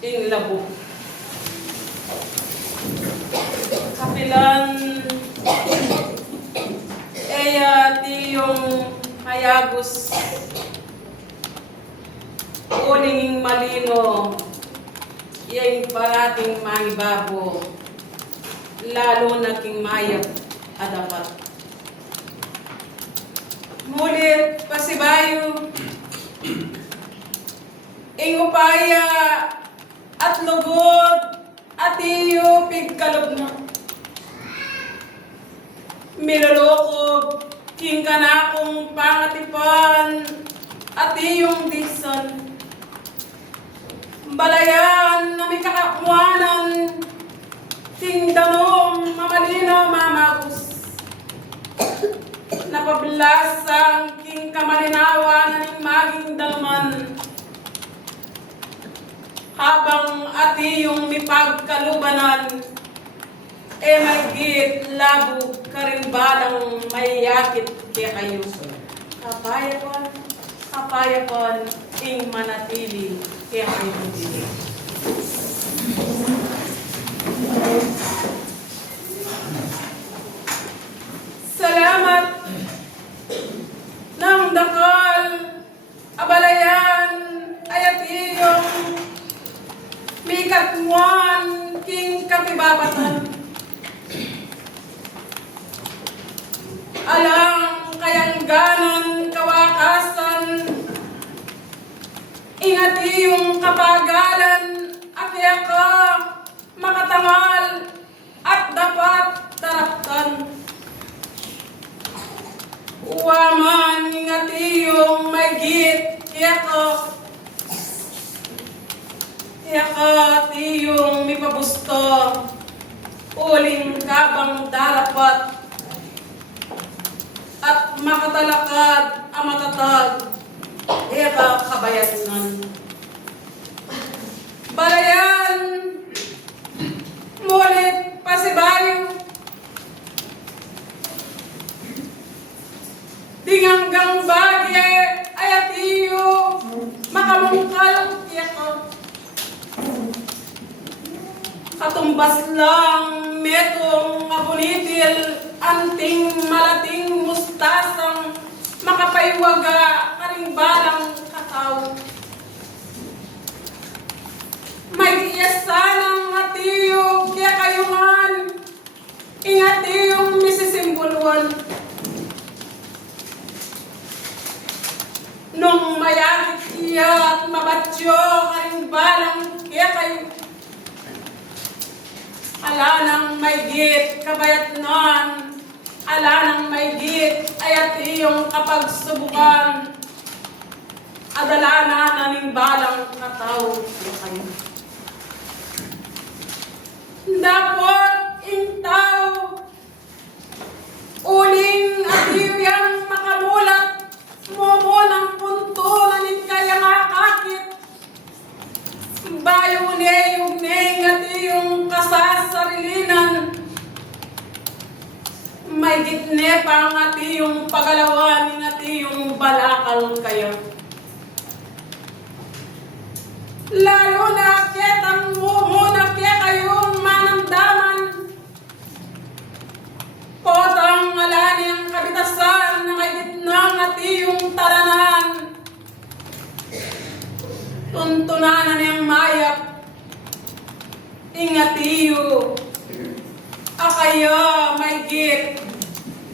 Ing labo. Kapilan ti yung hayagos uning malino yung parating maibabo lalo na king mayap adapat. Ngulit pasibayo ing upaya at lugod at iyo pigkalog na. Milulokog king kanakong pangatipan at iyong disan. Balayan na may kakakmuanan king danong mamalino mamagos. Napablasang king kamalinawa na ning maging dalman. Habang ati yung mipagkalubanan, magit labo karimbalang may yakit kaya kayo. Kapayapan, ing manatili kaya kayo hindi. Salamat ng dakal, abalayan, ayat iyong mikatmuan king katibabatan. Alang kayang ganon kawakasan, ingati yung kapagalan, akya ka makatangal at dapat daraptan. Uwaman, ingati yung magit, kaya ka tiyong mipabusto, uling kabang darapat, at makatalakad ang matatag, ka kabayatnan. Balayan, mulit pasibayo, dinganggang bagye, ayat iyo, makamungkal, ka. Katumbas lang metong abunitil anting malating mustasang makapaywaga karingbalang kataw. May iyasanang atiyo kaya kayungan ingatiyong misisimbuluan. Nung mayakit iya at mabatyo karingbalang kaya kayo. Ala nang maygit kabayatnan, ala nang maygit ayat iyong kapagsubukan, adala na naning balang kataw kayo. Dapat intaw, uling at iyang makamulat, momo ng punto na kaya makakit. Bayo yung at iyong kasasarilinan, may gitne pang at iyong pagalawan at iyong balakal kayo. Lalo na ketang muna kaya kayong manamdaman, potang alani ang kabitasan na may gitnang at iyong taranan. Tuntunanan niyang mayap, ingatiyo, akaya may git,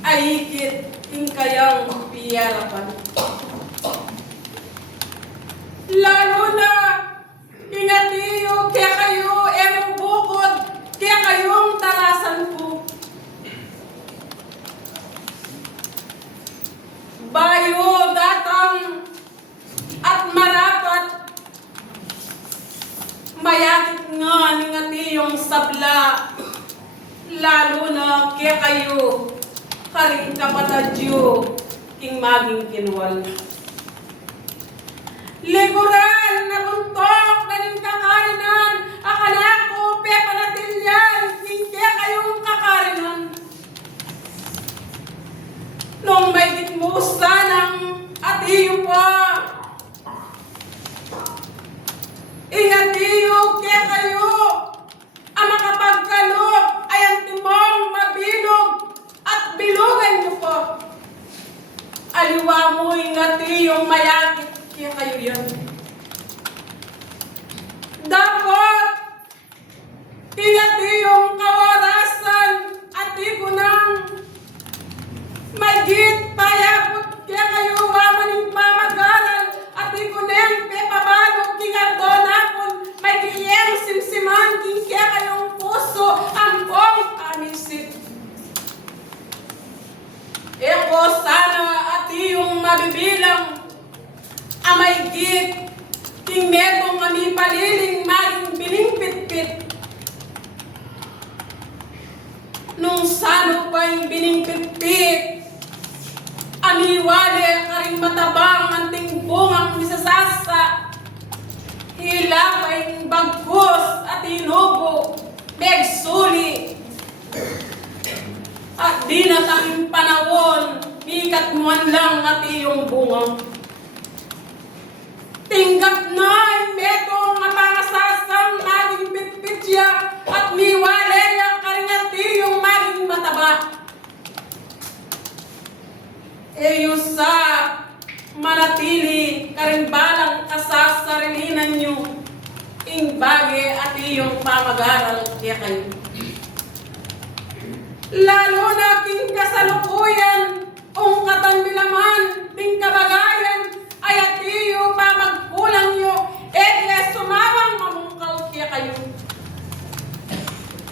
ayikit, ingkayang piyarapan. Lalo na, ingatiyo, kaya kayo bukod, kaya kayong tarasan ko. Bayo, datang, at marapat, mayakit nga ningati yung sabla, lalo na kaya kayo, karing kapatadyo, king maging kinwal. Liguran na buntok na ning kakarinan, akala ko pepa natin yan, king kaya kayong kakarinan. nung sano pa'y biningpitpit, aniwale karing matabang anting bungang misasasa, hila pa'y bagkos at inubo, megsuli, at di na tanging panahon, ikat muan lang at iyong bunga. Tinggap na metong nga pangasasang maging pitpitya at miwale ang karingati yung maging mataba. Sa manatili karimbalang kasasarilinan nyo ing bagi at iyong pamag-aral kaya kayo. Lalo na king kasalukuyan kung katanbilaman ting kabagayan ay at iyo pamagkulang nyo sumawang mamungkal kaya kayo.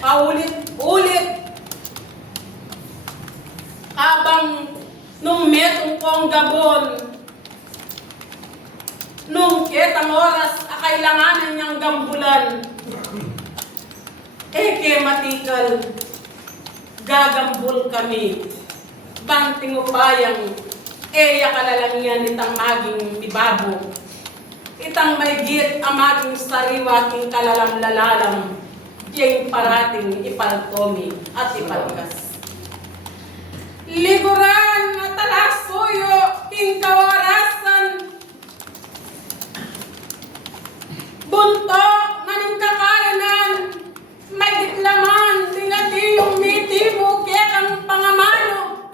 Paulit-ulit habang nung metong kong gabon, nung ketang oras kailanganan niyang gambulan, matikal, gagambul kami, banting upayang, kalalang yan itang maging mibabo, itang maygit ang maging sariwa king kalalam-lalalam, yung parating ipaltomi at ipalgas. Liguran at talasuyo king kawarasan, buntok na ning kakaranan, may gitlaman, tingati yung mitibo, kaya kang pangamano.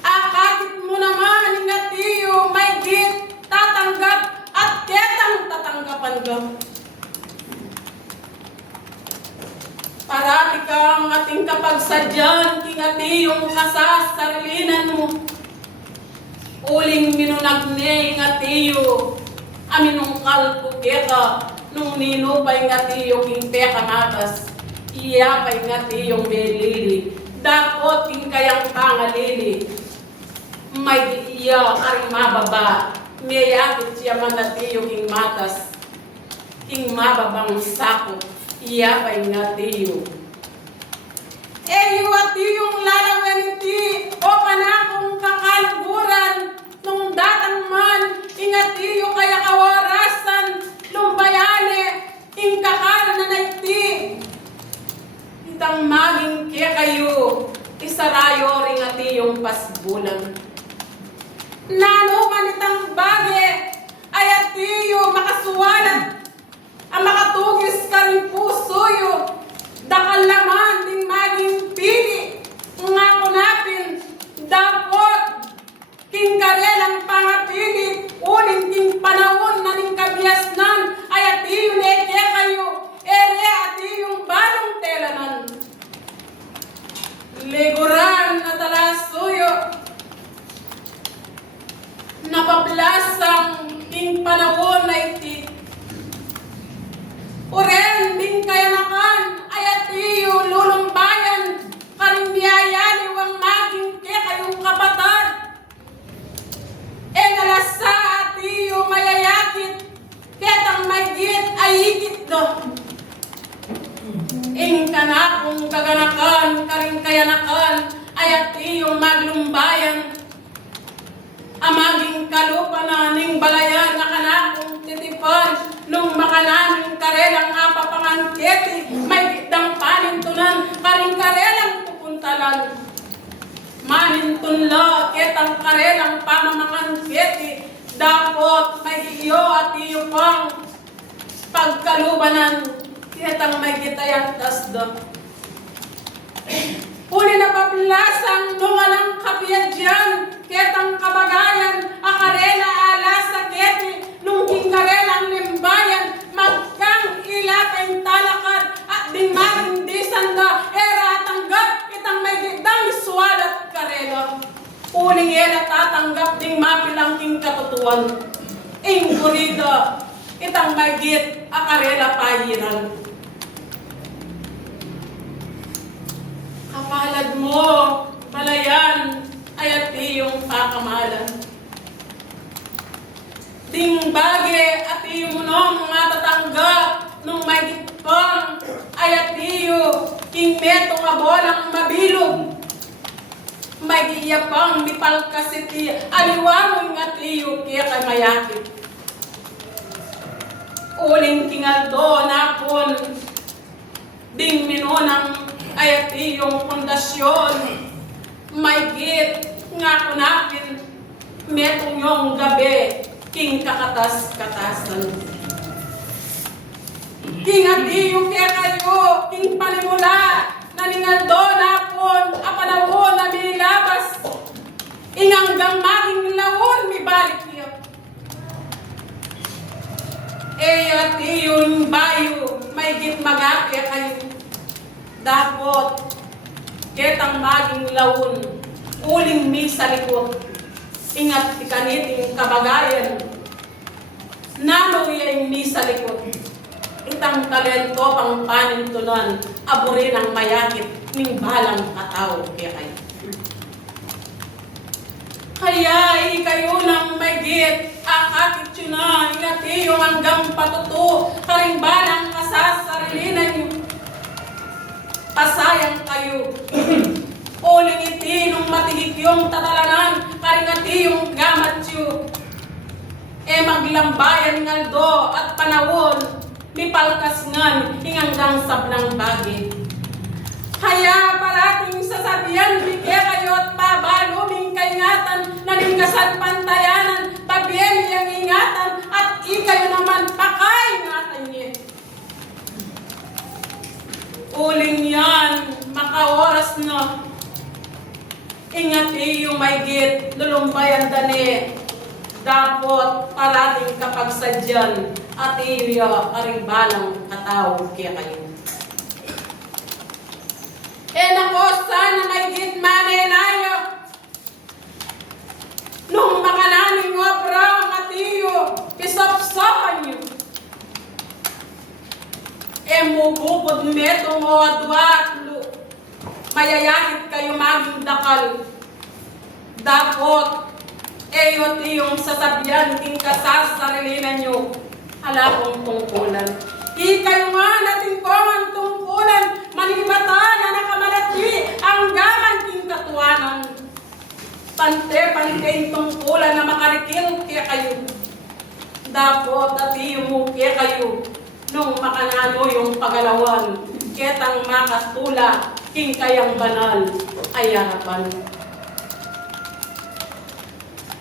Akakit mo naman, ingati yung may git, tatanggap, at ketang tatanggapan ka. Parati kang ating kapagsadyan, kingati yung kasasarilinan mo. Uling minunagne, ingati yung aminong kalpo keka, nung ninupay ngati yung king peka matas, iya pay ngati yung melili, dapot king kayang pangalili, may iya aring mababa, mayakit siya manati yung king matas, king mababang sako, iya pay ngati yung. Iwati yung lalawan iti, o panakong kakaluguran, nung datang man, ingati yung kaya kawarasan, lumbayane, ing kakara na naiti. Itang maging kaya kayo, isarayo ringati yung pasbulan. Nanuman itang bage, ayati yung makasuwalat, ang makatugis ka rin puso yung, dakal laman ding maging pili, nga kunapin, dapot, king karelang pangapili, uling king panahon na ning kabiasnan, ay ati yung eke kayo, ere ati yung balong telanan. Leguran na talasuyo, napablasang king panahon na iti, uren ding kayanakan, ay ati yung lulumbayan, karing biyayani wang maging ke kayong kapatad. Nalasa ati yung mayayakit, ketang maygit ay higit do. Ing kanakong kaganakan, karing kayanakan, ay ati yung maglumbayan. Amaging kalupa na ning balayan na kanakong titipan, nung makanaming karelang apapangangketi, may gitang panintunan, karing karelang pupuntalan. Manintunla, ketang karelang pamamangangketi, dapot may iyo at iyo pang pagkalubanan, ketang may gitayang tasda. Huli na paplasang nung alang kapiyadyan, ketang kabagayan, akarela ala sa keti, nung hingkarelang limbayan, magkang ilapeng talakad, at di marindisan na, era tanggap, kitang may gitang suwalat karela. Uling ela tatanggap ding mapilang king katutuan, ing gurida, kitang may git, akarela pahiran. Kapalad mo, balayan, ay ati yung kakamalan. Ding bage, ati yung nung mga tatanggap, nung may gitpang, ay ati yung king meto nga bolang mabilog. May giyapang mipal kasiti, aliwangon nga tiyo kaya kay mayakit. Uling kingaldo na pon, ding minunang ay tiyong pundasyon. May git nga kunakin, metong yung gabi, king kakatas-katasan. King atiyo kaya kayo, king panimula, naningaldo na pon, apanawon na milabas, inganggang maging lawon, mibalik niya. Atiyon bayo, may git magapya kayo. Dapot, ketang maging lawon, uling mi sa likod. Ingat ikaniting kabagayan, nalo yung mi sa likod. Itang talento pang panintunan, aburin ang mayakit, ning balang katao kaya kayo. Kaya kayo nang may git, akakit yun na, ingatiyo hanggang patuto, karimbalang kasasarilinan nyo. Pasayang kayo. Uling iti nung matigik yung tatalanan, karingati yung gamat nyo. Maglambayan ngaldo at panawon, mipalkas ngan, hinganggang sablang bagay. Kaya parating sasabihan, bigyan kayo at pabaluming kaingatan, nalingkasan pantayanan, pabiyemi ang ingatan, at ikayo naman pakaingatan niya. Uling yan, makaoras na. Ingat iyo may git, lulumbayan dani. Dapot parating kapag sadyan, at iyo karimbalang katao kaya kayo. Nako, sana may git manenayo. Nung makananing obra ang atiyo, isapsakan niyo. Mugubod metong o adwatlo, mayayakit kayo maging dakal. Dapot, eyot iyong sasabihan king kasasarilinan nyo, halakong tungkulan. Ikayo nga natin ko ang tungkulan, manibata na nakamalati ang gaman king katuanan. Pante-pante tungkulan na makarikil kaya kayo. Dapot at iyo mo kaya kayo, nung makanano yung pagalawan, ketang makastula, king kayang banal, ay harapan.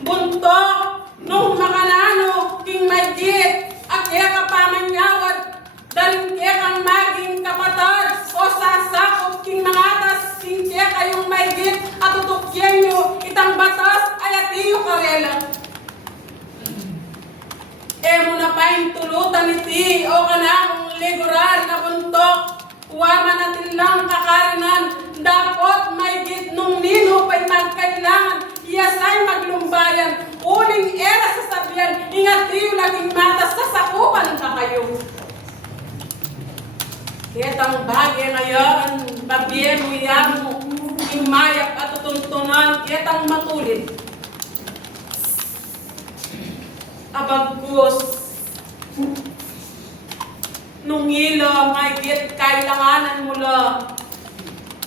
Buntok, nung makanano, king may git, akya kapamanyawad, daling kaya kang maging kapatad, o sasakot king mangatas, king kaya kayong may git, at tutukyan nyo, itang batas, ay atiyo karela. Muna pa yung tulutan iti, o kanakong liguran na buntok, wama natin lang kakarinan, dapot may git nung nino pa'y magkailangan, iyasay maglumbayan, uling era sa sabihan, ingatiyo laging matas, sasakupan ka kayo. Ketang bagay ngayon, babiye mo iyan mo, imayak at tutuntunan, ketang matulid. Abagkos, nung ilo, may git kailanganan mula,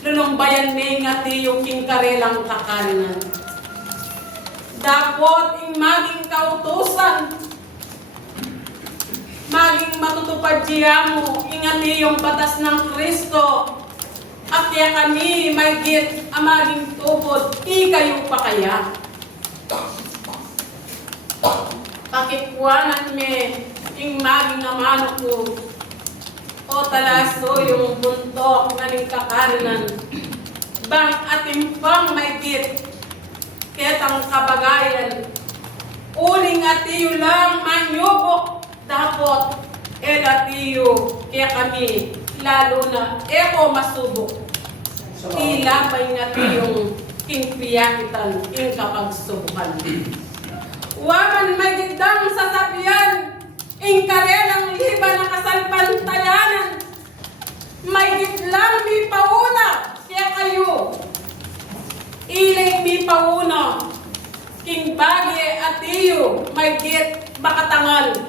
lulumbayan may ngati yung king karelang kakalinan. Dapot ing maging kautusan, maging matutupad siya mo, ingati yung batas ng Kristo, at kaya kami may git ang maging tupod, ikayo pa kaya. Pakikwanan me, ing maging amano ko, o talaso yung buntok na ning kakarinan, bang atimpang may git, ketang kabagayan, uling atiyo lang manyubok, dapot, atiyo, kaya kami, lalo na, eko masubok, ilabay nga tiyong king piyakitan, ing kapagsubukan. Waman may gitang sasabihan, ing karelang liba na kasalpantayanan, may gitlang mi pauna, kaya kayo, iling mi pauna, king bagye at iyo, may git makatangal,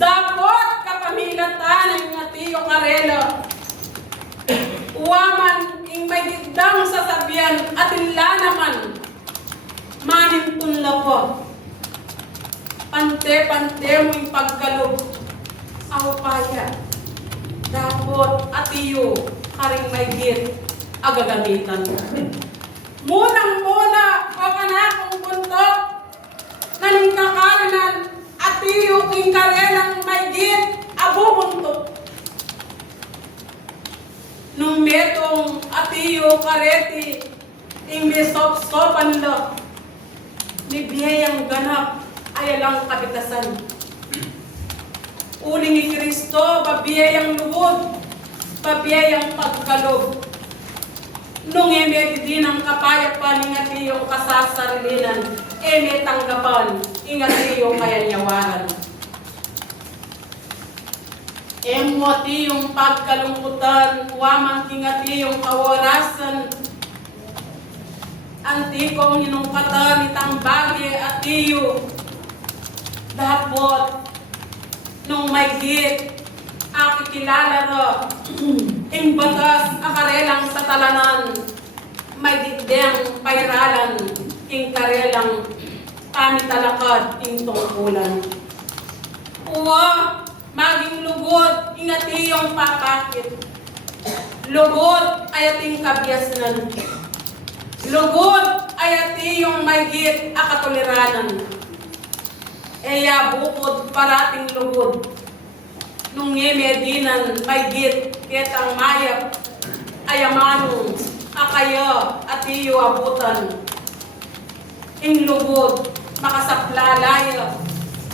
dapot kapamilatan ng atiyo karela, Waman ing may gidang sasabihan at ila naman manin tunla po. Pante-pante mo yung pagkalog. Ako paya. Dapot at iyo karing may git agagamitan. Munang-muna o kanakong buntok naning kakaranan at iyo king karelang may git abubuntok. Nung metong at iyo kareti ing misop-sopan lo ni biyayang ganap ay alang kabitasan. Uling ni Kristo, babiyayang lugod, babiyayang pagkalog. Nung eme din ang kapayapan, ingat iyong kasasarilinan, eme tanggapan, ingat iyong kayanyawaran. Emot iyong pagkalungkutan, wamang ingat iyong kawarasan, antikong hinungkatan, itang bagay at iyo, dapot, nung may git, akikilala ro, ing batas akarelang sa talanan, may gitdeng pairalan, ing karelang pamitalakad, ing tungkulan. Uwa, maging lugod, ingat iyong papakit. Lugod ay ating kabyasnan. Lugod ay iyong may git akatuliranan. Eya bukod parating lugod. Nung ngemedinan may git ketang mayap ayamanong akaya at iyo abutan. Ing lugod makasaplalaya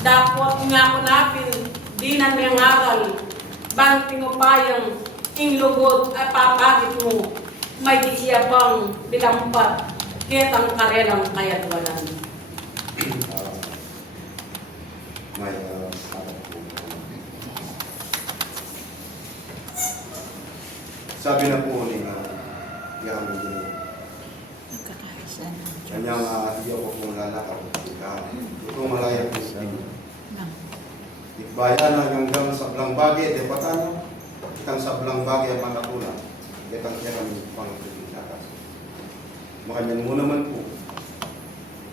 dapot nga kunapin dinan may ngaral banting upayang ing lugod ay papakit mo may diiyabang bilampat ketang karelang kayadwanan. May sabi na po ni Yamin din. Kanyang hindi ako kung lalakad at ikaw. Ito malaya po sa inyo. Ikbayan hanggang sa Blambagi, de patano, itang sa Blambagi ang makakulang. Itang siya kami pangkakita. Makanyan mo naman po.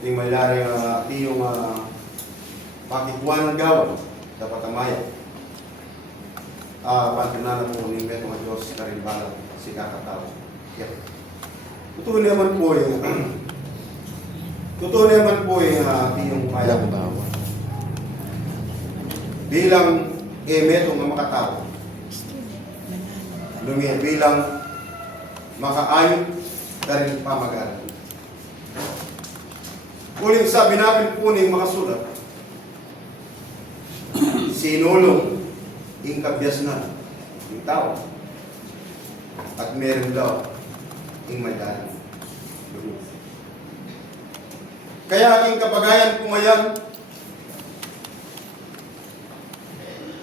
Yung may lari yung pakikuan ng gawan, dapat amaya. Pantinana po ni Beto ng Diyos na rin balang si kakatao. Totoo naman po yung yung kaya ko tao. Bilang Beto ng makatao. Bilang makaayon na rin pamagal. Uling sabi namin po ng makasulat, sinulong ing kabyasnan ng tao at meron daw ing may dalang. Kaya aking kapagayan po ngayon,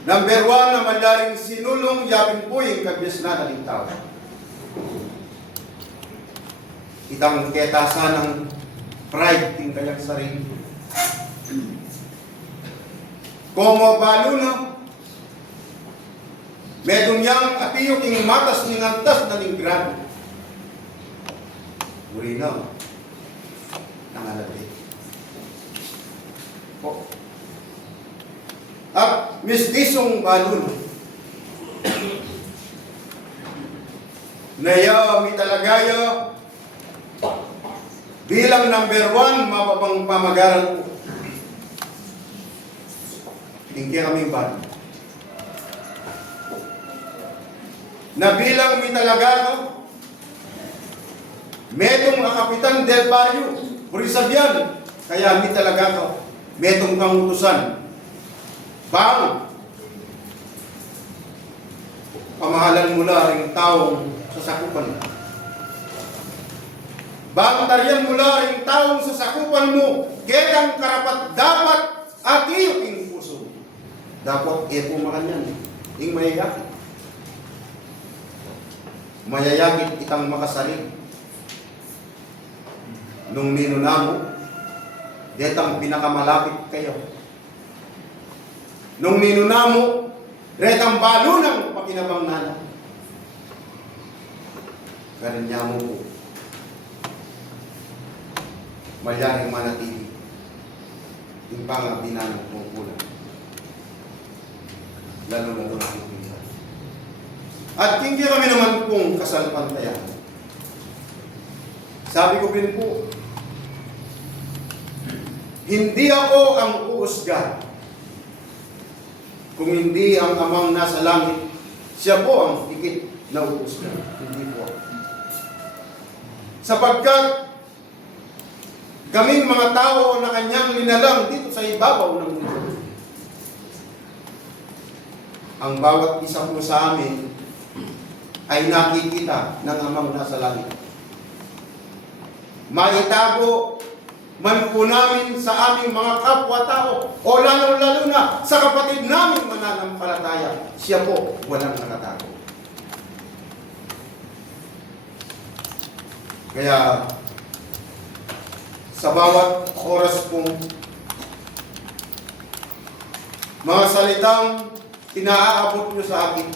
number 1 na manlaring sinulong yapin po ing kabyasnan ng tao. Itang ketasan ng pride ting kanyang sarili. Como balo na medong yang atiyo king matas ning antas na ning grado. Murina nangalati. Po. At mistisong balo na ya mi talagaya bilang number 1 mapapang pamagaran po. Tingkya kami ba? Na bilang mi talaga ko, metong Kapitan Del Barrio, Burisabian, kaya mi talaga ko, metong pangutusan. Bang, pamahalan mula ring taong sasakupan. Bang tariyan mula ring taong sasakupan mo, ketang karapat dapat at iyong puso. Dapat epo makanyan, ing mayayakit. Mayayakit itang makasalig. Nung ninunamo, detang pinakamalapit kayo. Nung ninunamo, retang balo ng pakinabang nana. Kanya mo po. Malyaring manatili. Yung pangabinanong mong kulang. Lalo na doon ang pinsan. At hindi kami naman pong kasalpantayan. Sabi ko din po, hindi ako ang uusga. Kung hindi ang amang nasa langit, siya po ang higit na uusga. Hindi po. Sapagkat kaming mga tao na kanyang linalang dito sa ibabaw ng mundo. Ang bawat isa po sa amin ay nakikita ng amang nasa langit. Maitago man po namin sa aming mga kapwa-tao o lalo-lalo na sa kapatid namin mananampalataya, siya po walang nakatago. Kaya sa bawat oras pong mga salitang inaaabot nyo sa akin,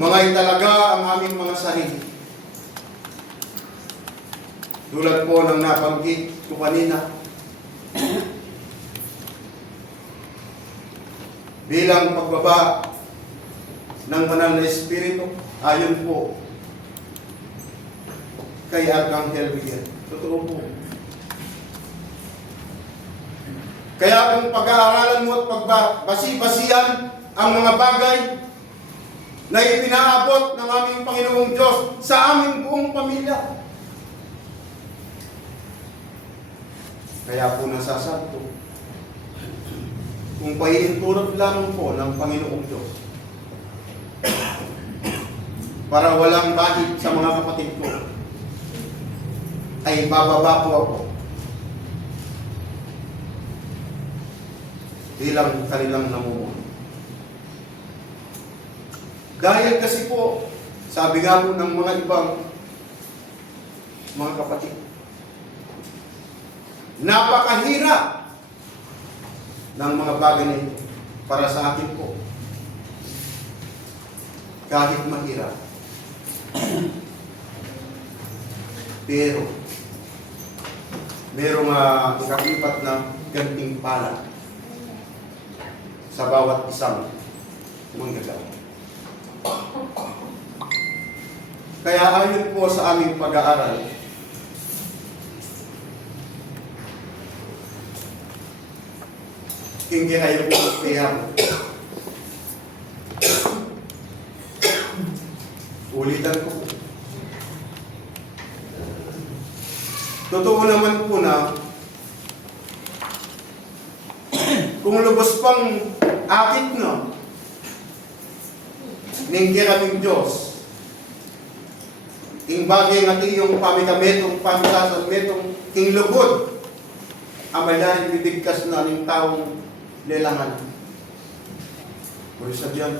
mga italaga ang aming mga sarili. Tulad po ng nabanggit ko kanina, bilang pagbaba ng banal na Espiritu, ayon po kay Arkanghel Miguel. Totoo po. Kaya kung pag-aaralan mo at pagbasi-basihan ang mga bagay na ipinaabot ng aming Panginoong Diyos sa aming buong pamilya, kaya po nasasanto, kung paiinturot lamang po ng Panginoong Diyos, para walang bahid sa mga kapatid ko, ay bababa po ako bilang kanilang namumuno. Dahil kasi po, sabi nga po ng mga ibang mga kapatid, napakahirap ng mga bagay na ito para sa akin po. Kahit mahirap. Pero, merong ikapipat na ganting pala sa bawat isang manggagawa. Kaya ayon po sa aming pag-aaral, kinggihayo po kaya ulitan ko. Totoo naman po na kung lubos pang akit na ninggi kaming Diyos, ing bagay nga tiyong pamikametong pamisasametong king lugod, ang mayaring bibigkas na ng taong lelangan. Kung sa diyan,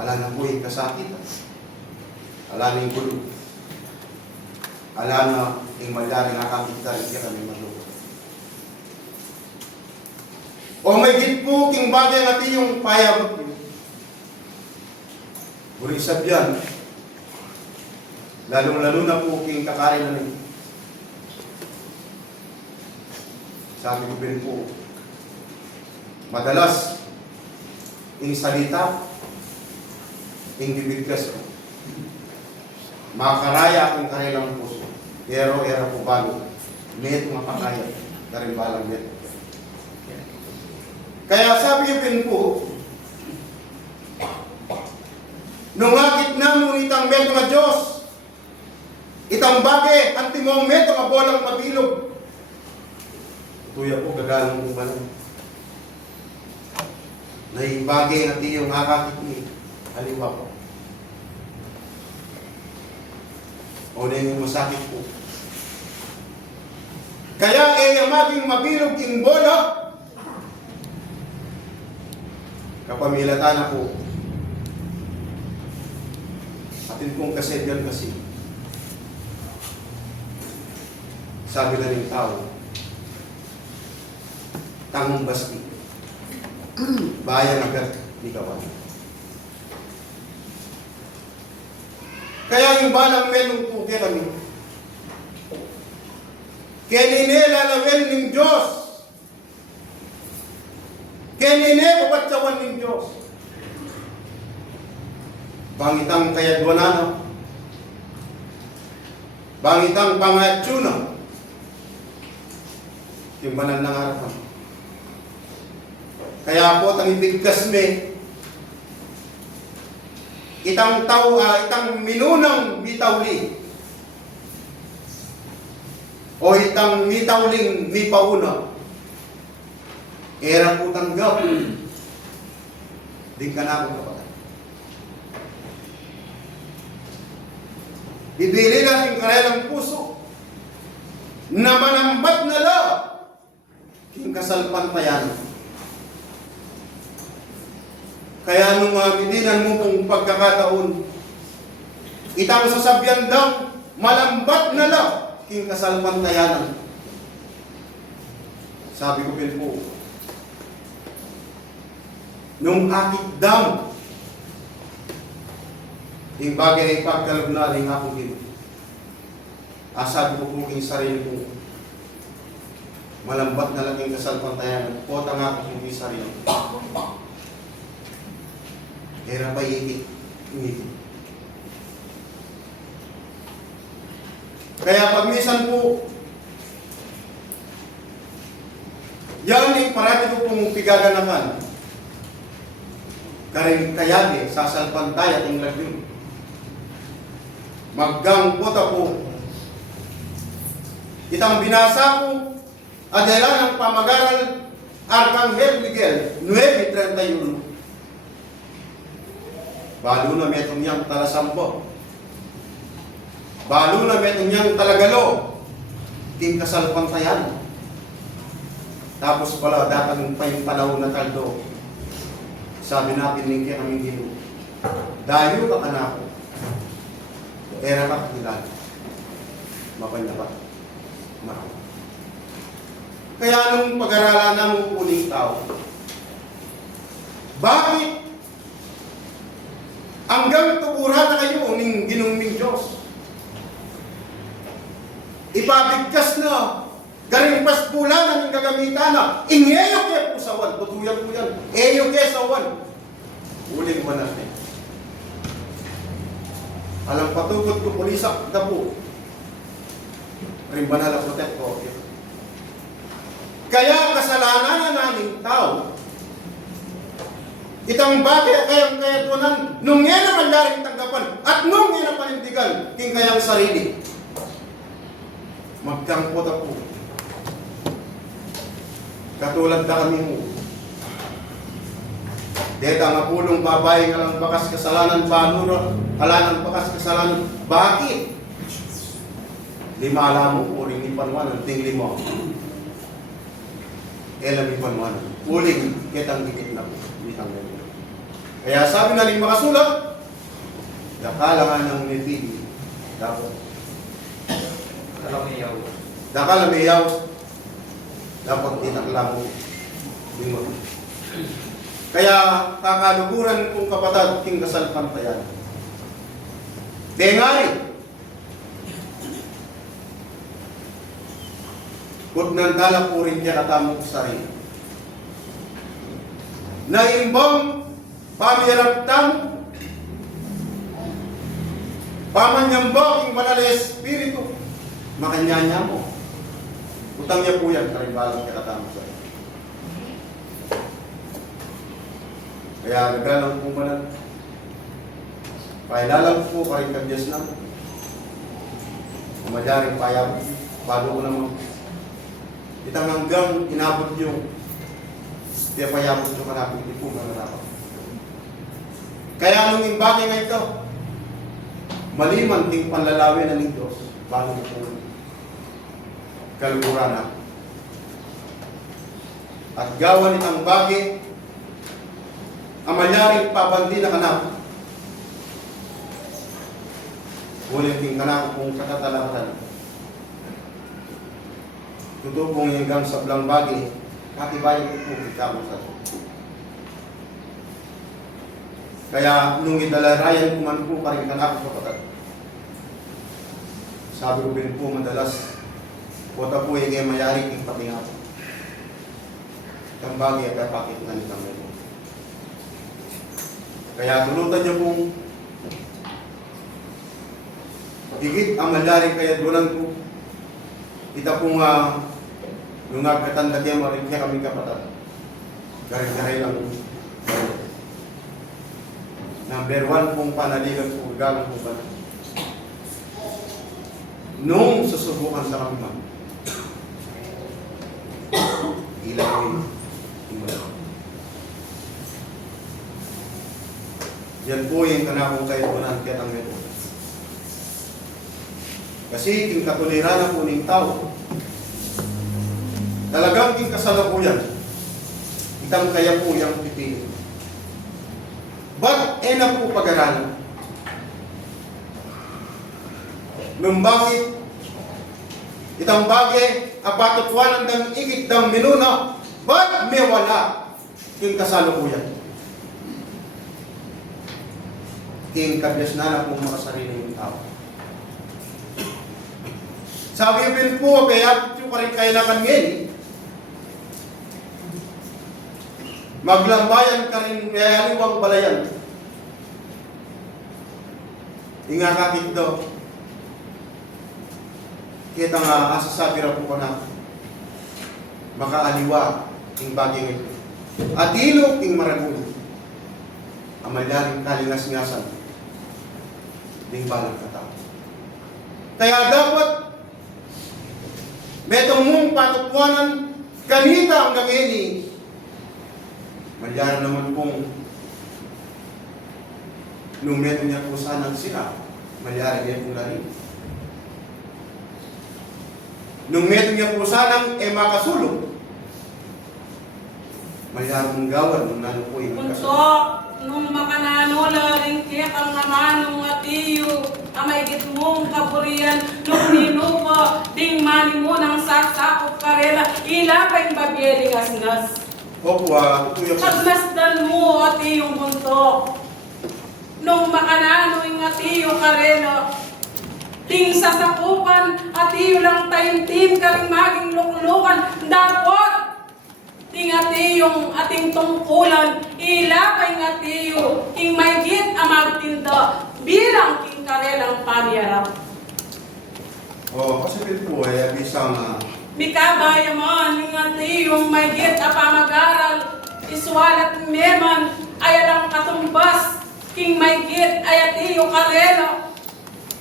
ala na po'y kasakit, ala na yung gulo, ala na yung mayaring nakakita rin kami maluwa. O may gitpo king bagay nga tiyong payabot niyo. Kung sa diyan, lalong-lalo na po king kakain na rin. Sabi ko din po, madalas, yung salita, yung bibigkas ko, makaraya ang kanilang puso. Pero era po bago, met mapakaya, karimbalang met. Kaya sabi ko din po, nung akit na ngunitang met mga Diyos, itang bagay, antimong met ang abolang mabilog, tuya po, gagalang po ba lang? Naibagay na tiyong akakit ni haliwa po. O na yung masakit po. Kaya ang maging mabilog king bola, kapamilatan na po. Atin pong kasedyan kasi. Sabi na rin tao, tangong basti. Bayan agad ni kawan. Kaya yung balang menong po kami. Kenine lalawin ng Diyos. Kenine pabatsawan ng Diyos. Bangitang kayadwanano. Bangitang pangatsuna. Yung banan ng harapan. Kaya po, tang ibigkas me, itang minunang mitawli, o itang mitawling mipauna, era po tanggap, di ka na akong kapatid. Bibili natin kanilang puso, na manambat na la, king kasalpantayan. Kaya nung midinan mo pong pagkakataon, itang sasabyan daw, malambat na lang, king kasalpantayanan. Sabi ko po, nung akit daw, yung bagay ay pagkalog na rin ako din. Sabi ko po king sarili ko, malambat na lang king kasalpantayanan, pota nga ako king sarili. Era pa iikit. Kaya pag minsan po, yan yung parati ko pong pigaganakan. Karing kayagi, sasalpantay at yung laging. Maggang puta po. Itang binasa ko, adalan ng pamagaral Arcangel Miguel, 9:31. Balo na metong niyang talasambo. Balo na metong niyang talagalo. King kasalpantayan. Tapos pala, datang pa yung panahon na taldo. Sabi natin, lingkya kaming gino. Dayo ka anak ko. Era ka kilala. Mapanya ka. Maraw. Kaya nung pag-aralan na mo puning tao, bakit hanggang tuburan na kayo ng ginuming Diyos? Ipabigkas na, garing paspulan ang gagamitan na, ingeyo kaya po sawan, tutuyan po yan, eyo kaya sawan. Uling mo natin. Alam patugod ko pulisak na po. Rin banala protect ko. Okay. Kaya kasalanan na namin tao, itang bagay kayang kayatunan, nung yan naman laring tanggapan, at nung yan ang panindigan, king kayang sarili. Magkangkot ako. Katulad na kami mo. Deta nga pulong babae nga lang bakas kasalanan, panuro, alanang bakas kasalanan. Bakit? Lima alam mo, uring ipanwanan, ting lima. Elam ipanwanan. Uling, kitang dikit na po. Kaya sabi na rin makasulat, dakalangan ng nipili. Dapat. Dakalamiyaw. Dapat tinaklang mo. Kaya kakaluguran kong kapatid king kasalpantayan. Dengari. Kung nandala po rin kaya katamong sarili. Naimbang pamiraptang pamanyambang yung banal na espiritu, makanyanya mo. Utang niya po yan, karimbalang kakatama sa iyo. Kaya naglalang po banal. Pailalang po karin kabyas na. Kumadaring payam, bago ko naman. Itang hanggang inabot yung kaya payabot nyo kanapin, hindi po manarapan. Kaya nung imbagay nga ito, maliman ting panlalawin na ng Diyos, bago po kalugura na. At gawa nitang bagay, amalyaring pabandi na kanak. Ulit ting kanak kung katatalatan. Tutupong hanggang sa blang bagay, katibayan ko po ikaw sa ito. Kaya nung idalarayan ko man po karing kanak kapatid, Sabi ko din po madalas, kota po yung mayari king patingat. Itang bagay at kapakit na ni kami po. Kaya tulutan niyo pong higit ang malaring kaya dulan po. Kita pong nung nagkatanda kaya maring kaya kami kapatid. Garing-garing lang. Number 1 pong panaligan po, galang po ba? Nung susubukan sa kami man, ilagay yung yan po yung kanakong kayo po ng kitang meron. Kasi yung katuliranan na po ng tao, talagang yung kasalukuyan, itang kaya po yung pipili. Ba't na po pag-aralan? Nung bakit itang bagay apatutwanan ng ikit ng minuna, ba't may wala yung kasalukuyan? King kabyas na pong makasarili yung tao. Sabi din po, kaya yung karin kailangan ngayon, maglambayan ka rin, mayaliwang balayan. Ingakakit daw. Kita nga, asasabi ra po ko na, makaaliwa, yung bagay ngayon. At ilog, yung maragulo. Ang malaling kalingas-ngasan, yung balang katao. Kaya dapat, metong mong patutwanan, kanita ang gangini, malyara naman pong nung meron niya po sanang sila, malyara niya po na rin. Nung meron niya po sanang makasulong, malyara mong gawan nung nano po yung Punto, nung makananola rin kaya kang namanong atiyo, amay gitmong kaburian, nung ninupa, ding mani mo ng sasakop karela, ilapay babyeling asnas. Opo, tutuyo po. Pagmasdan mo ati yung buntok. Nung makanano yung ati yung kareno, ting sasakupan ati yung lang taintim karing maging luklukan. Dapat ting ati yung ating tungkulan, ilapay ng ati yung king maygit amagtinda bilang king karelang paniyarap. Kasi po bisang Mikabaya man, ingati yung may git apamag-aral, iswalat meman, ayalang katumbas, king may git, ayati yung karelo,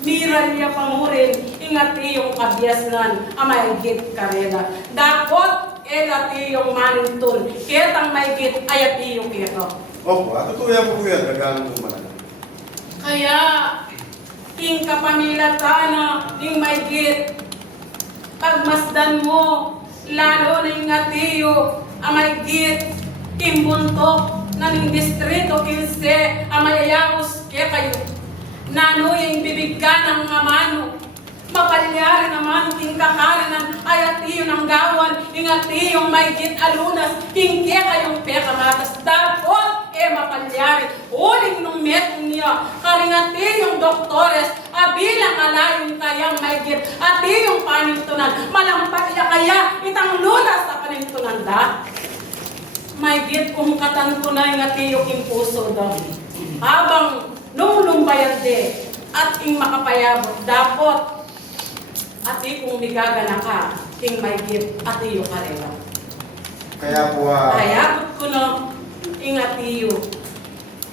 miral niya pangurin, ingati yung kabyasnan, amay git karela. Dakot, elati yung manintun, ketang may git, ayati yung keto. Opo, tutuya po yan, gagaan po malala. Kaya, king kapamilatana, king may git, pagmasdan mo, lalo na yung atiyo, amay git, kimbuntok, naning distrito, kinse, amay ayaos, kaya kayo. Nano yung bibig ka ng amano, mapalyari naman, king kakarinan, ay atiyo ng gawan, yung atiyo may git alunas, king kaya kayong pekamatas, dapot, mapalyari, uling nung metong niya, karing atiyong doktores, bilang alayong kayang may git, atiyong panintunan, malampay kaya, itang lunas sa panintunan da. May git kung katantunay nga tiyo king puso daw. Habang nung lumbayan de, at ing makapayabot, dapot, ati kung migagana ka, king may git, atiyo ka rin. Kaya po, Payabot ko no, ing atiyo.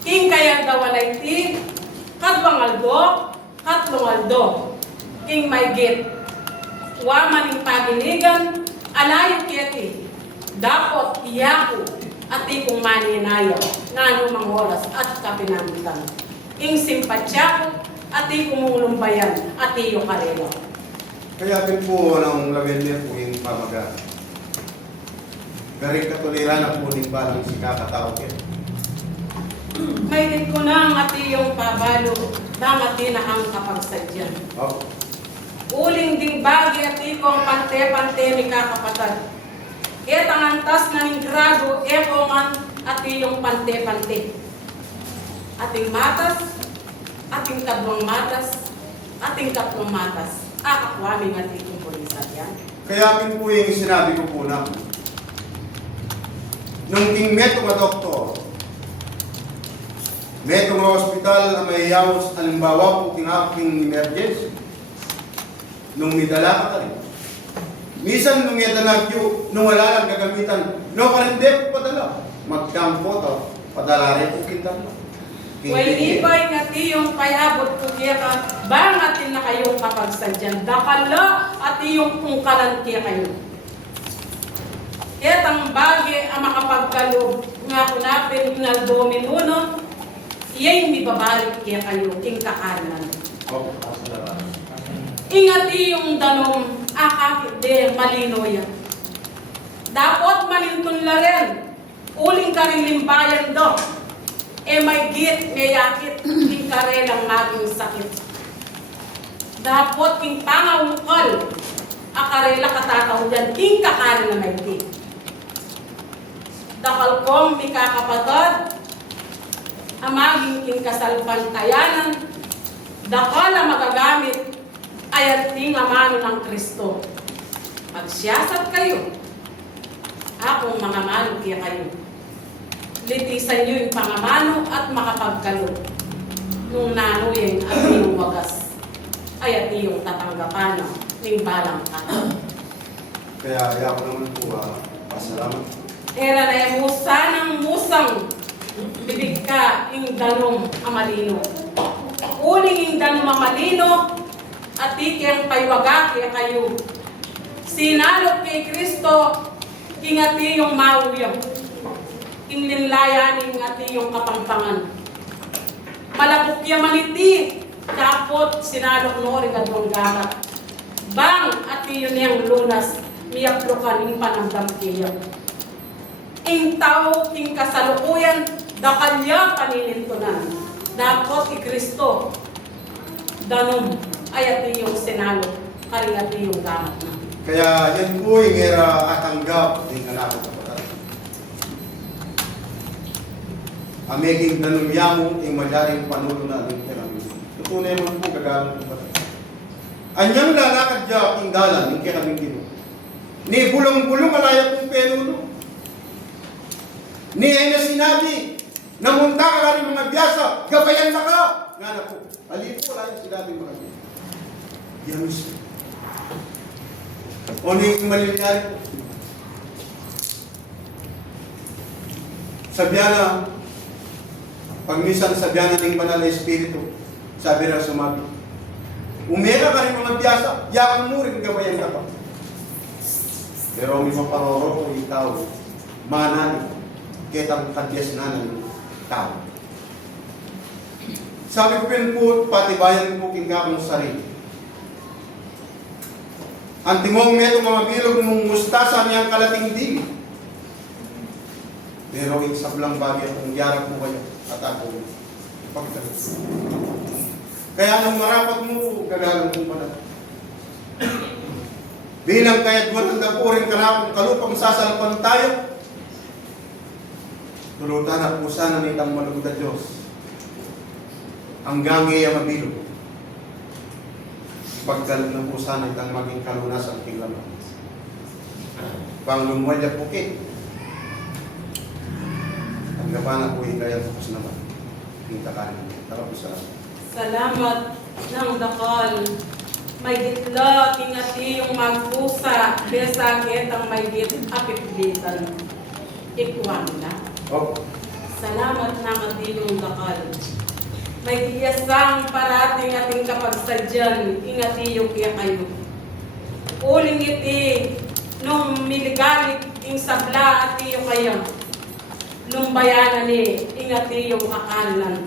King kaya dawalay ti, kadwang aldo, katlong aldo, king may git. Waman ing paginigan, alayo kiti, dapot iyaku, ati kung maninayo, nano mang oras at kapinamitan. Ing simpatsyaku, ati kung lumbayan, ati yung karelo. kaya din po ng lawendir po yung pamaga. Garing katuliran na po din balang si kakatao kaya. May din ko na ang ati yung pabalo, bang ati na ang kapagsadyan. Opo. Uling ding bagi ati ko ang pante-pante ni kakapatad. Ketang antas na ning grado, man ati yung pante-pante. Ating matas, ating kadwang matas, ating tatlong matas. akakwami nga tikong polisan yan. Kaya pin po yung sinabi ko po na nung king meto nga doktor, meto nga hospital ang may yawas, halimbawa po king aking emergency, nung midala ka rin. Misan nung yadanagyo, nung wala lang gagamitan, no kalendep padala, magkampo to, padala rin po kintan. Way ibay nga tiyong payabot ko kaya ka, bangatin na kayong kapagsadyan. Dakala at iyong ungkalan kaya kayo. Etang bagi ang makapagkalog nga kunapin ng dominuno, iya'y mibabalik kaya kayo, king kakanan. Ingat iyong danong akakit de malinoy. Dapat malintun la rin, uling ka rin limbayan do. May git, may yakit, king karelang maging sakit. Dapat king pangawukal, akarela katataw dyan, king kakari na may git. Dakal kong may kakapatad, amaging king kasalpantayanan, dakal na magagamit, ay ting amano ng Kristo. Magsiyasat kayo, akong mga mano kaya kayo. Litisan nyo yung pangamano at makapagkalo. Nung nanuyeng at iyong wagas, ay at iyong tatanggapan ng balang kata. Kaya ayaw ko naman po, pasalamat. Era na musanang musang, bibig ka ing danong amalino. Uling ing danong amalino, at ikeng paywaga kaya kayo. Sinalot kay Kristo, ingati yung mauyang. Inglinlayanin at iyong kapampangan. Malabok ya maniti, kapot sinalok no rin at gamat. Bang at iyon niyang lunas, miyaplukan yung panandam kiya. Ing tao, ing kasalukuyan, dakalya paninintunan. Dapat i Kristo, danom ay at iyong sinalok, kari at iyong gamat na. Kaya yan po yung era atanggap ng anak ko. Ameging nanumyamu ang madaring panulo na ng kinamin. Tutunay mo po gagalang po ba? Anyang lalakad dya ang dalan ng kinamin dito. Ni bulong-bulong alaya kong penulo. Ni ay na sinabi, namunta ka na rin mga biyasa, gabayan na ka! Nga na po, alin po alaya sinabi mga biyasa. Yan siya. O ni maliliari po. Sabiana, pag minsan sabihan ng banal na espiritu, sabi na sumabi, umera ka rin mga biyasa, yakang mo rin gabayan ka pa. Pero may maparoro ko ikaw, manani, ketang kadyas na ng tao. Sabi ko pin po, patibayan po king kakong sarili. Ang timong meto mga bilog mong mustasa niyang kalating dili. Pero yung sablang bagay kung yarap mo kayo at ako pagdalit. Kaya nung marapat mo, gagalang mo pala. Bilang kaya't matanda po rin kalupang sasalapan tayo, tulutan at pusa na nitang malugod na Diyos. Hanggang iya mabilog. Pagdalit ng pusa na itang maging kalunasan tinglaman. Panglumwalya pukit. Ang gapana po ikayang tapos naman. Kita ka rin. Tara po Salamat ng dakal. May gitla, tingati yung magpusa, besakit ang may git, apipitan. Ikuwan na. Oh. Salamat ng ating dakal. May tiyasang parating ating kapagsadyan, ingati yung kaya kayo. Uling iti, nung miligalit, ing sabla at iyo kayo. Nung bayanan ni, ingati yung kakalan.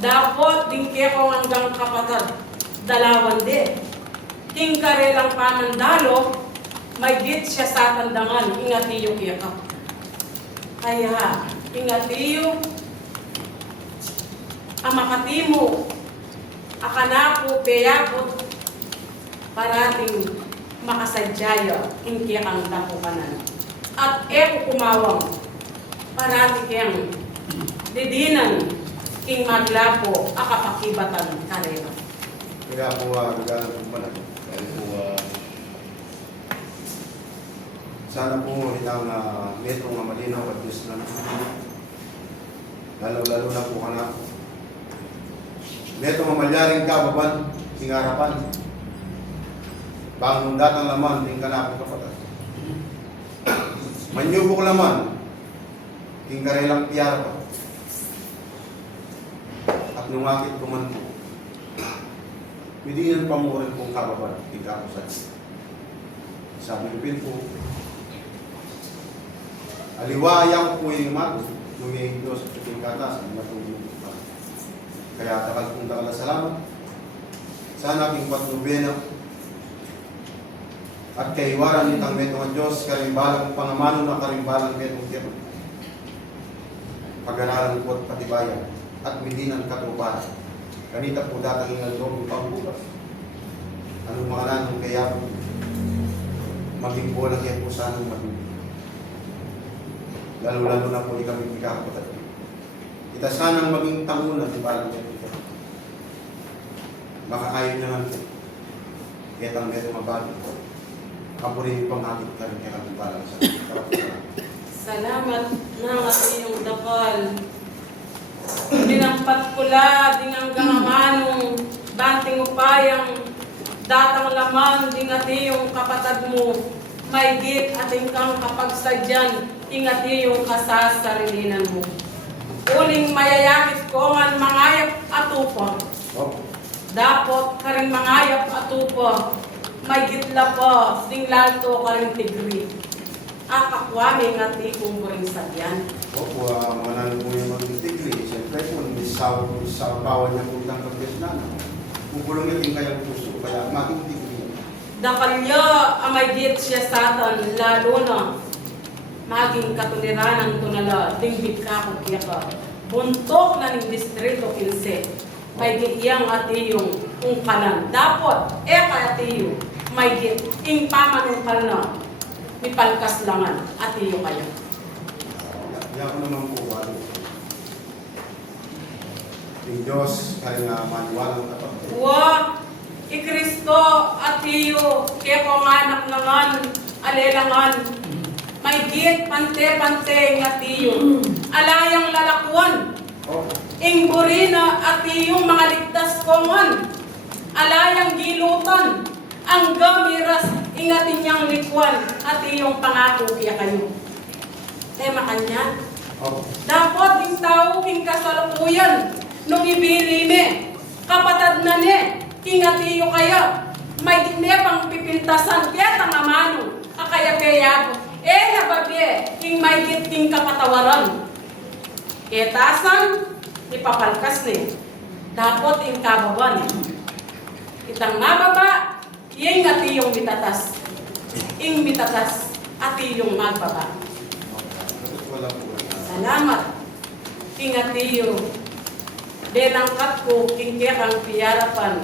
Dapat din keko hanggang kapatad, dalawan din. King karelang panandalo, may git siya sa tandangan, ingati yung kaya ka. Kaya, ingati yung amakatimo, akanako, peyakot, parating makasadyaya, ing kaya kang dapukanan. At eko kumawang, parati kayang didinan king maglapo akapakibatan karera. Kaya po gagalang po pala. Dahil po, sana po itang metro nga malinaw at Diyos na lalo na po ka na. Metro nga malyaring kababan, singarapan. Bangon datang laman, ting kanapong kapatid. Manyubok laman, ting karelang piyara pa. At nungakit kuman po, pidinan pamurin kong kababan, ting kapusan. Sabi Lupin po, aliwayang po yung mago, lumihing Diyos at yung katas, ang matulog pa. Kaya takal kong takala salamat. Sana aking patnubena at kaiwaran nitang metong Diyos, karimbalang pangamano na karimbalang metong tiyero. Pag-aralan po at patibayan at midinan katuparan. Kanita po datang ingal doon pagbukas. Anong mga nanong kaya po, maging po lang yan po sanang maging. Lalo-lalo na po di kami ikakapatid. Kita sanang maging tangunan ng parang yan. Makaayon niya nga po. Kaya tang meron mabago po. Ako rin yung pang-akit ka rin kaya kami parang sa karapatan. Salamat na at iyong dakal. Binampat pula, ding ang gangamanong, banting upayang, datang laman, ding at iyong kapatad mo, may git at ingkang kapagsadyan, ingat iyong kasasarilinan mo. Uling mayayakit ko man mangayap at upa. Dapot ka rin mangayap at upa, may gitla pa, ding lalto ka rin tigri. Akakwaming at ikong rin sadyan. Opo, manalo po yung mga tigli. Siyempre po, sa bawal niya po ng kabyasnan. Bubulong niya din kayang puso, kaya maging tigli. Dakalya, amay git siya satan, lalo na maging katuniran ng tunala, dingbit ka kung kaya ka. Buntok na ng Distrito 15, may giyang atiyong ungkalan. Dapat, eka atiyo, may git, ing pamanungkal na, may palkaslangan, atiyo kaya. Yan ko naman po, yung Diyos, kaya nga maniwalang kapatid. Wa, Kristo atiyo, kaya ko nga anak naman, alelangan, may git, pante-pante, atiyo, alayang lalakuan, ing burina at iyong mga ligtas kongan, alayang gilutan, ang gamiras ingatin niyang likwan at iyong pangako kaya kayo. Tema kanya. Dapat yung tao king kasalukuyan nung ibili me, kapatad na ne, king atiyo kaya, may ne pang pipintasan, kaya tangamano, akaya kaya nababye, king may git king kapatawaran. Etasan, ipapalkas ni. Dapat yung kababan. Itang mababa, yung atiyong mitatas. Ing mitatas, atiyong magbaba. Salamat. King atiyo. Delangkat ko, king kekang piyarapan.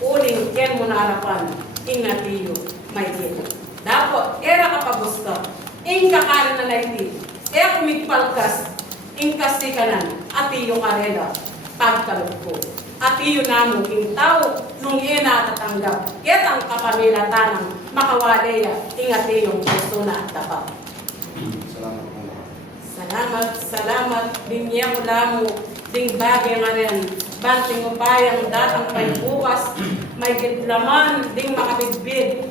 Uling ken mo narapan. Ing atiyo, may dito. Dapat, era kapagos ka. Ing kakarin na naiti. Kumigpalkas. Ingkasi kanan, ati yung arela, pagkalog ko. Ati yun namo, king tao, nung inatatanggap, ketang kapamilatanang, makawalaya, ingati yung puso na at dapat. Salamat po. Salamat, binyang lamo, ding bagay nga rin, banting upayang datang pa'y bukas, may gitlaman, ding makabidbid,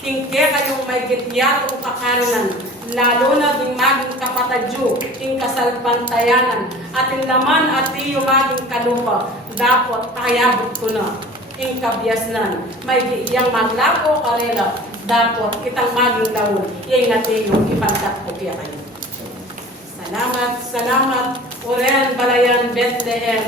king kaya kayong may gityatong kakaranan, lalo na ding maging kapatadyo, king kasalpantayanan, ating laman at iyo maging kalupa, dapat kayabot ko na, king kabyasnan, may iyang maglapo karela, dapat kitang maging lawon, iyang natiyong ipagkat ko kaya kayo. Salamat, Oren, Balayan, Bethlehem,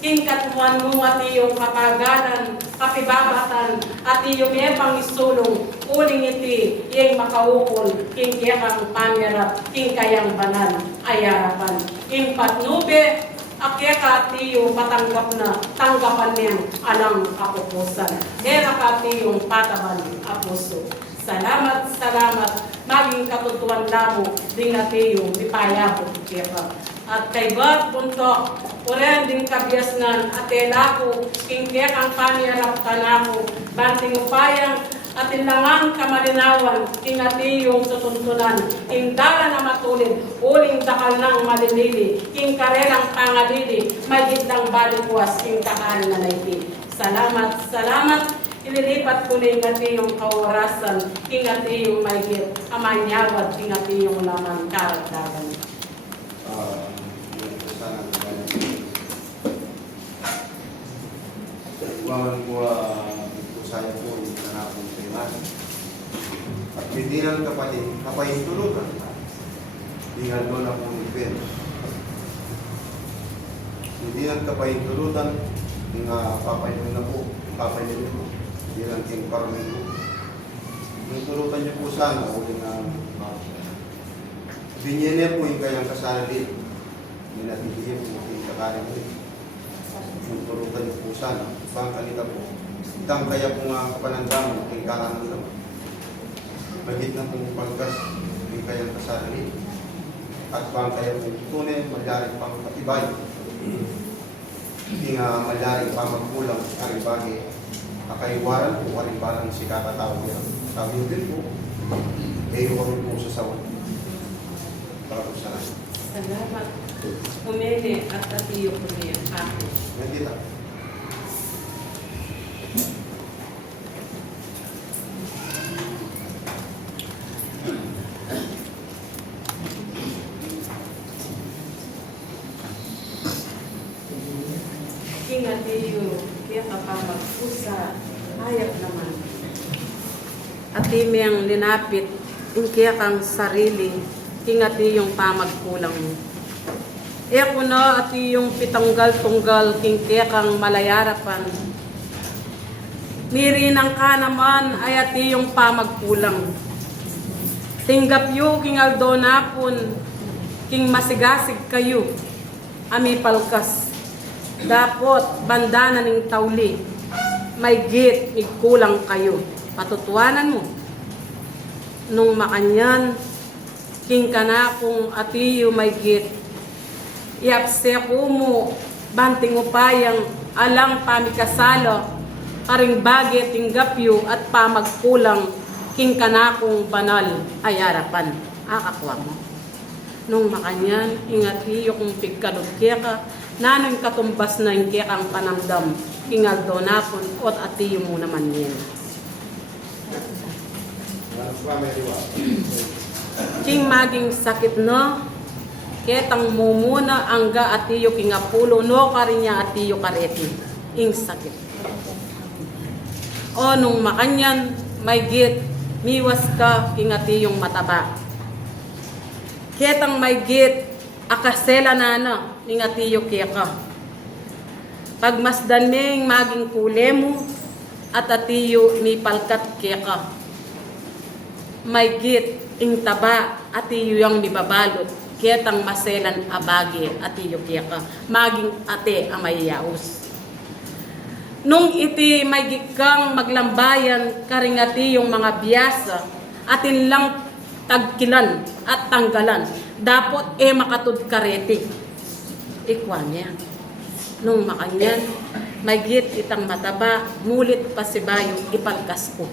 king katuan mo at iyong kapagalan, kapibabatan, at iyong epang isulong, uling iti, iyong makaukol, king kiyakang pamirap, king kayang banal, ayarapan. King patnube, akyaka at iyo matanggap na, tanggapan niyang alang kapupusan. Dera ka at iyong pataban, apuso. Salamat, maging katutuan lamo, ding at iyong ipayabot kiyaka. At kay Bart Buntok, Oren din kabiasnan, atela ko, kingkek ang paniyarap tanako, banting upayang, atinlangan kamalinawan, kingati yung tutuntunan, indala na matulid, uling dakal ng malilili, kingkarelang pangalili, magitang balikwas, kingkahan na naiti. Salamat, salamat, ililipat ko na ingati yung kaurasan, ingati yung mahigit, amanyawad, ingati yung laman karagdagan. Iwangan ko saya po yung nanakong priman. At hindi ng kapahintulutan. Hingan mo na po yung pen. Hindi ng kapahintulutan, yung papayin na po, papayin mo. Hindi lang king parmin mo. Yung tulutan niyo po sana, o yung binyan po yung kayang kasalin. Hindi natitihin po yung kakarin mo. Yung tulutan niyo po sana, bang kanila po. Itang kaya po nga kapanandaman, yung karanan naman. Magit na pong pagkas, yung kayang kasalin. At bang kaya po tunay, malyaring pang katibay. Hindi nga malyaring pang magkulang, karibagi. Kakaiwaran po, karibaran si kakatawag yan. Sabi din po, kayo kami po sa sawan. Para po sana. Salamat. Umene at atiyo ko niya. Nandito. King atiyo, kaya kapamagpusa, ayap naman. Atimi ang linapit, kaya kang sarili, king atiyong pamagkulang mo. Eko na atiyong pitanggal-tunggal, king kaya kang malayarapan. Nirinang ka naman ay atiyong pamagkulang. Tinggap yu, king aldonapon, king masigasig kayo, ami palkas. Dapot, bandana ning tawli, may git, kulang kayo. Patutuanan mo. Nung makanyan, king kana kung atiyo may git, iapse ko mo, banting upayang, alang pamikasalo, karing bagay tinggapyo at pamagkulang, king kana kung banal, ay harapan. Akakwa mo. Nung makanyan, ingatiyo kung pigkalugkya ka, nanong katumbas na yung kaya kang panamdam, ingaldo na po, at atiyo mo naman yan. King maging sakit no, ketang mumuna angga atiyo kingapulo no karinya atiyo kareti, ing sakit. O nung makanyan, may git, miwas ka kingatiyong mataba. Ketang may git, akasela na na, ningatiyo kaya ka. Pagmasdan ming maging kule mo, at atiyo mi palkat kaya ka. May git, ing taba, atiyo yung mibabalot, ketang maselan abagi, atiyo kaya ka. Maging ate amay yaus. Nung iti may gikang maglambayan, karingati yung mga biyasa, atin lang tagkilan at tanggalan. Dapot makatud kareti. Ikwan niya. Nung makanyan, may git itang mataba, mulit pa si bayo, ipalkas ko.